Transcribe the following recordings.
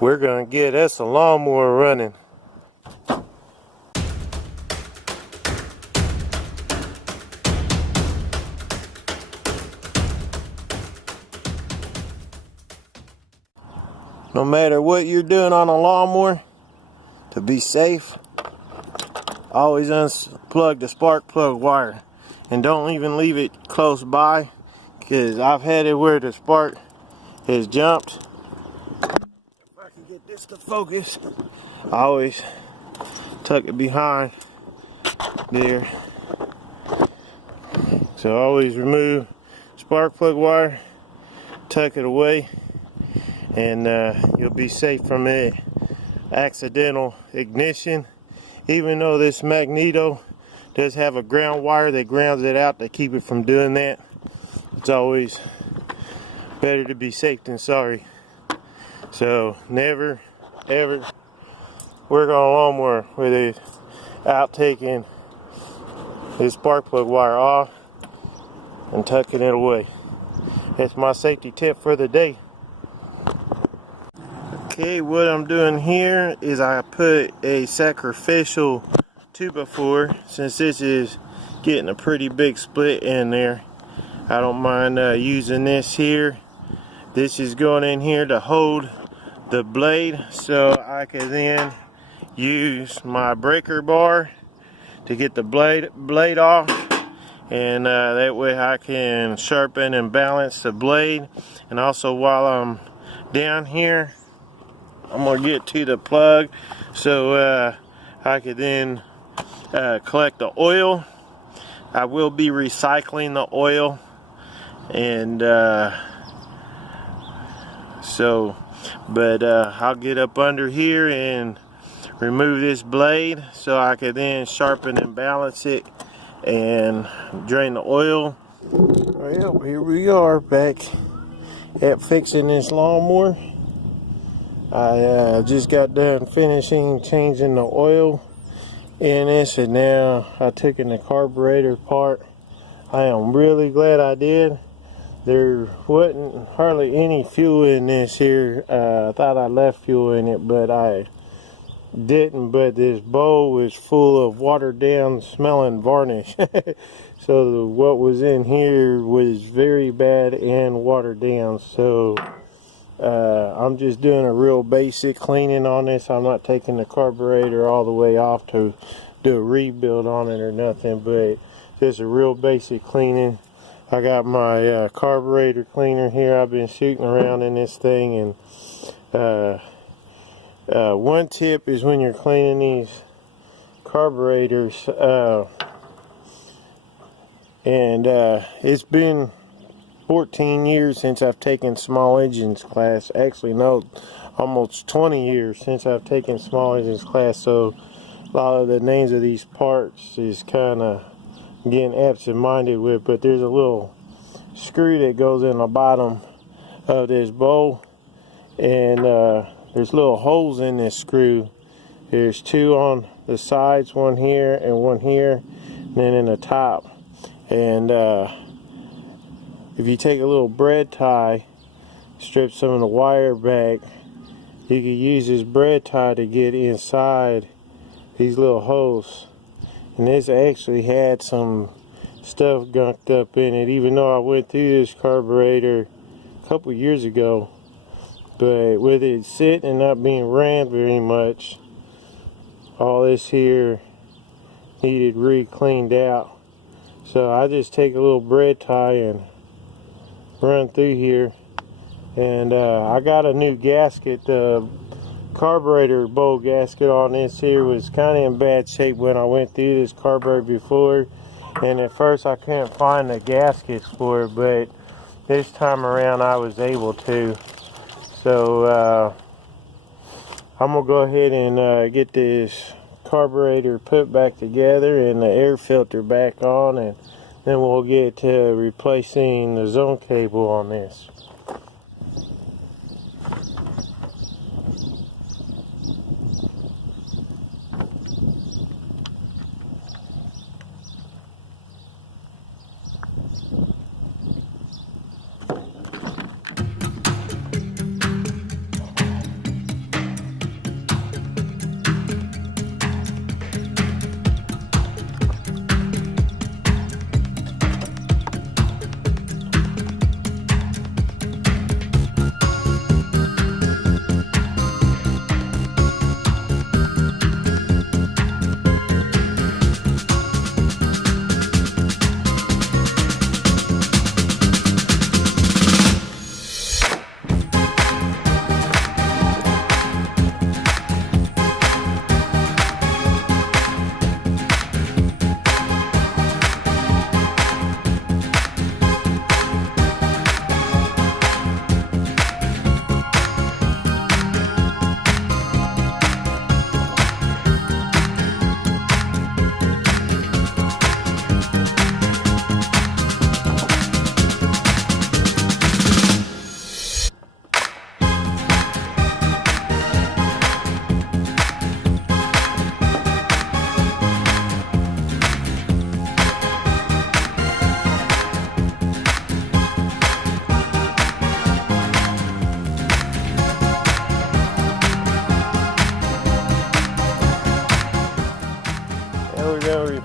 We're gonna get us a lawnmower running. No matter what you're doing on a lawnmower, to be safe, always unplug the spark plug wire. And don't even leave it close by, because I've had it where the spark has jumped. If I can get this to focus, I always tuck it behind there. So always remove spark plug wire, tuck it away, and you'll be safe from a accidental ignition. Even though this magneto does have a ground wire that grounds it out to keep it from doing that, it's always better to be safe than sorry. So never ever work on a lawnmower without taking this spark plug wire off and tucking it away. That's my safety tip for the day. Okay, what I'm doing here is I put a sacrificial 2x4, since this is getting a pretty big split in there. I don't mind using this here. This is going in here to hold the blade, so I can then use my breaker bar to get the blade off, and that way I can sharpen and balance the blade. And also, while I'm down here, I'm gonna get to the plug so I could then collect the oil. I will be recycling the oil, and I'll get up under here and remove this blade so I could then sharpen and balance it and drain the oil. Well, here we are back at fixing this lawnmower. I just got done finishing changing the oil in this, and now I took in the carburetor part. I am really glad I did. There wasn't hardly any fuel in this here. I thought I left fuel in it, but I didn't. But this bowl was full of watered down smelling varnish. So what was in here was very bad and watered down. So I'm just doing a real basic cleaning on this. I'm not taking the carburetor all the way off to do a rebuild on it or nothing, but just a real basic cleaning. I got my carburetor cleaner here. I've been shooting around in this thing, and one tip is when you're cleaning these carburetors, it's been 14 years since I've taken small engines class. Actually, no, almost 20 years since I've taken small engines class. So a lot of the names of these parts is kind of getting absent-minded with. But there's a little screw that goes in the bottom of this bowl, and there's little holes in this screw. There's two on the sides, one here and one here, and then in the top. And if you take a little bread tie, strip some of the wire back, you can use this bread tie to get inside these little holes. And this actually had some stuff gunked up in it, even though I went through this carburetor a couple years ago. But with it sitting and not being ran very much, all this here needed re-cleaned out. So I just take a little bread tie and run through here, and I got a new gasket. The carburetor bowl gasket on this here was kind of in bad shape when I went through this carburetor before, and at first I couldn't find the gaskets for it, but this time around I was able to. So I'm gonna go ahead and get this carburetor put back together and the air filter back on, and then we'll get to replacing the zone cable on this.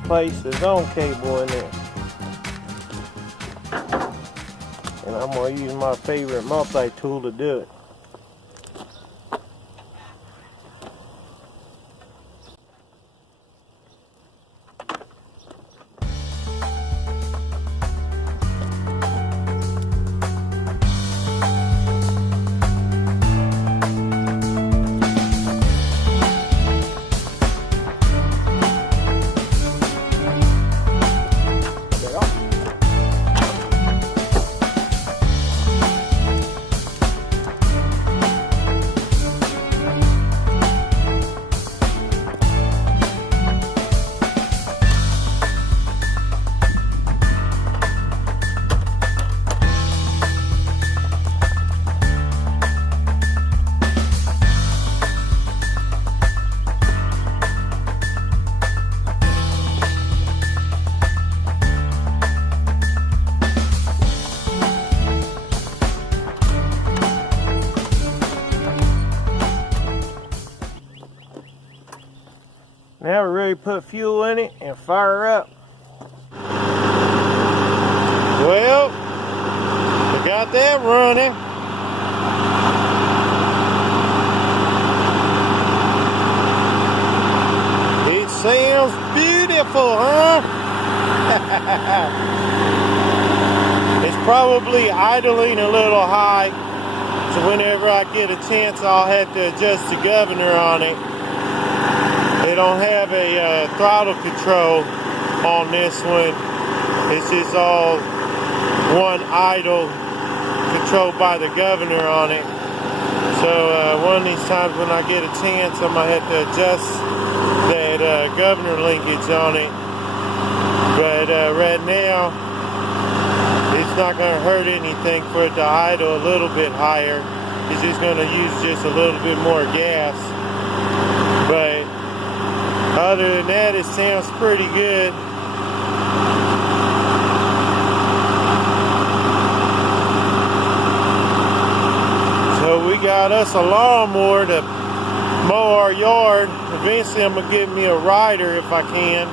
place the zone cable in there. And I'm going to use my favorite multi-tool to do it. Now we're ready to put fuel in it and fire up. Well, we got that running. It sounds beautiful, huh? It's probably idling a little high, so whenever I get a chance I'll have to adjust the governor on it. They don't have a throttle control on this one. It's just all one idle controlled by the governor on it. So one of these times when I get a chance, I'm going to have to adjust that governor linkage on it. But right now, it's not going to hurt anything for it to idle a little bit higher. It's just going to use just a little bit more gas. But other than that, it sounds pretty good. So we got us a lawnmower to mow our yard. Eventually I'm going to get me a rider if I can.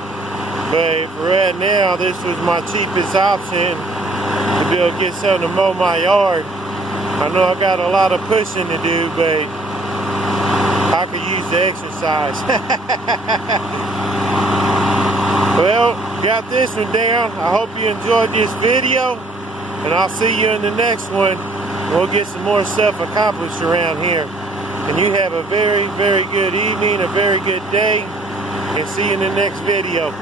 But for right now, this was my cheapest option to be able to get something to mow my yard. I know I got a lot of pushing to do, but I could use the exercise. Well, got this one down. I hope you enjoyed this video, and I'll see you in the next one. We'll get some more stuff accomplished around here. And you have a very, very good evening, a very good day, and see you in the next video.